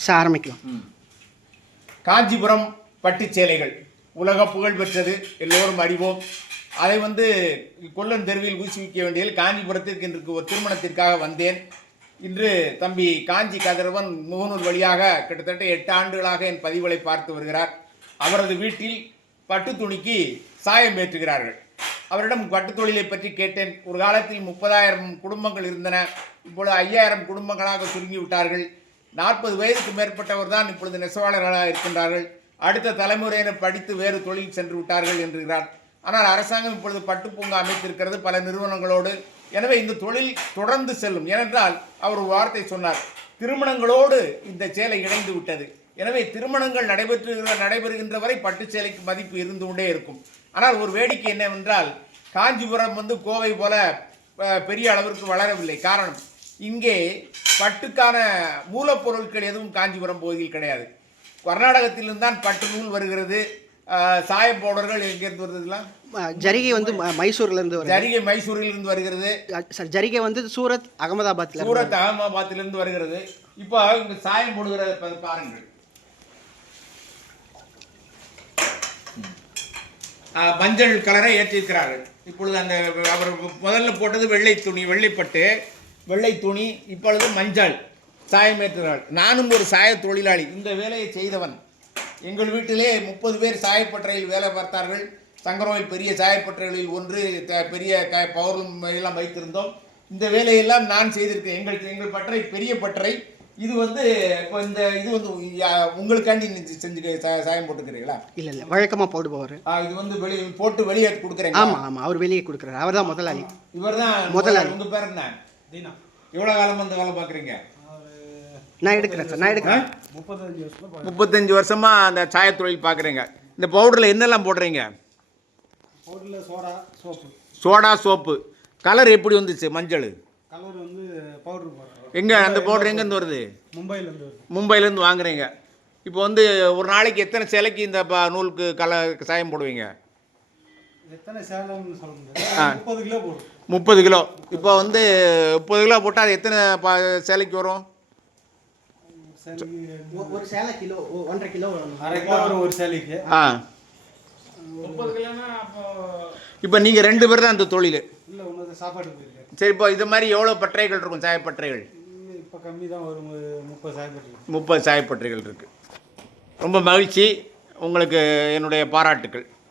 ஆரம்பிக்கலாம். காஞ்சிபுரம் பட்டுச்சேலைகள் உலக புகழ் பெற்றது, எல்லோரும் அறிவோம். அதை கொல்லன் தெருவில் ஊக்குவிக்க வேண்டியதில் காஞ்சிபுரத்திற்கு இன்றைக்கு ஒரு திருமணத்திற்காக வந்தேன். இன்று தம்பி காஞ்சி கதிரவன் முகநூல் வழியாக கிட்டத்தட்ட 8 ஆண்டுகளாக என் பதிவுகளை பார்த்து வருகிறார். அவரது வீட்டில் பட்டு துணிக்கு சாயம் ஏற்றுகிறார்கள். அவரிடம் பட்டு தொழிலை பற்றி கேட்டேன். ஒரு காலத்தில் 30,000 குடும்பங்கள் இருந்தன, இப்பொழுது 5,000 குடும்பங்களாக சுருங்கி விட்டார்கள். 40 வயதுக்கு மேற்பட்டவர் தான் இப்பொழுது நெசவாளர்களாக இருக்கின்றார்கள். அடுத்த தலைமுறையினர் படித்து வேறு தொழில் சென்று விட்டார்கள் என்கிறார். ஆனால் அரசாங்கம் இப்பொழுது பட்டு பூங்கா அமைத்திருக்கிறது பல நிறுவனங்களோடு. எனவே இந்த தொழில் தொடர்ந்து செல்லும். ஏனென்றால் அவர் ஒரு வார்த்தை சொன்னார், திருமணங்களோடு இந்த சேலை இணைந்து விட்டது. எனவே திருமணங்கள் நடைபெறுகின்ற வரை பட்டு சேலைக்கு மதிப்பு இருந்து கொண்டே இருக்கும். ஆனால் ஒரு வேடிக்கை என்னவென்றால், காஞ்சிபுரம் கோவை போல பெரிய அளவிற்கு வளரவில்லை. காரணம், இங்கே பட்டுக்கான மூலப்பொருட்கள் எதுவும் காஞ்சிபுரம் பகுதியில் கிடையாது. கர்நாடகத்திலிருந்து தான் பட்டு நூல் வருகிறது. சாய பவுடர்கள் எங்கேருந்து வருதுலாம்? ஜரிகை மைசூர்லேருந்து வருது. ஜரிகை மைசூரிலிருந்து வருகிறது. ஜரிகை சூரத் அகமதாபாத்திலிருந்து வருகிறது. இப்போ இங்கே சாயம் போடுகிறத பாருங்கள். மஞ்சள் கலரை ஏற்றிருக்கிறார்கள். இப்பொழுது அந்த அவர் முதல்ல போட்டது வெள்ளை துணி, இப்பொழுது மஞ்சள் சாயம் ஏற்றுகிறார்கள். நானும் ஒரு சாய தொழிலாளி, இந்த வேலையை செய்தவன். எங்கள் வீட்டிலே 30 பேர் சாயப்பட்டறையில் வேலை பார்த்தார்கள். சங்கரோவில் பெரிய சாயப்பட்டறைகளில் ஒன்று பெரிய பவர்லூம் எல்லாம் வைத்திருந்தோம். இந்த வேலையெல்லாம் நான் செய்திருக்கேன். எங்கள் பட்டறை பெரிய பட்டறை. இது இப்போ இது உங்களுக்காண்டி செஞ்சு சாயம் போட்டுக்கிறீங்களா? இல்லை, வழக்கமாக போடுபவர். இது வெளியே போட்டு வெளியே கொடுக்குறேன். ஆமாம், அவர் வெளியே கொடுக்குறாரு. அவர் தான் முதலாளி. இவர் தான் முதலாளி. உங்கள் பேர் என்ன? தீனா. எவ்வளோ காலமாக இந்த வேலை பார்க்குறீங்க? நான் எடுக்கிறேன் சார், நான் எடுக்கிறேன். 35 வருஷமாக அந்த சாய தொழில் பார்க்குறீங்க. இந்த பவுடரில் என்னெல்லாம் போடுறீங்க? பவுடரில் சோடா சோப்பு. கலர் எப்படி வந்துச்சு? மஞ்சள் கலர் பவுடர் போடுறோம். எங்கே அந்த பவுடர் எங்கேருந்து வருது? மும்பையிலேருந்து வாங்குறீங்க. இப்போ ஒரு நாளைக்கு எத்தனை சேலைக்கு இந்த நூலுக்கு சாயம் போடுவீங்க? எத்தனை சேலைன்னு சொல்ல முடியாது. 30 கிலோ போடும். 30 கிலோ. இப்போ 30 கிலோ போட்டால் அது எத்தனை சேலைக்கு வரும்? ஒரு சேலை கிலோ 1.5 கிலோ, அரை கிலோ வரும் ஒரு சேலைக்கு. 30 கிலோனா அப்போ இப்போ நீங்கள் 2 பேர் தான் அந்த தொழில்? இல்லை, ஒன்று சாப்பாடு போயிருக்கேன். சரி, இப்போ இது மாதிரி எவ்வளோ பட்டறைகள் இருக்கும்? சாயப்பட்டறைகள் இப்போ கம்மி தான், ஒரு 30 சாயப்பட்டறைகள். 30 சாயப்பட்டறைகள் இருக்குது. ரொம்ப மகிழ்ச்சி. உங்களுக்கு என்னுடைய பாராட்டுக்கள்.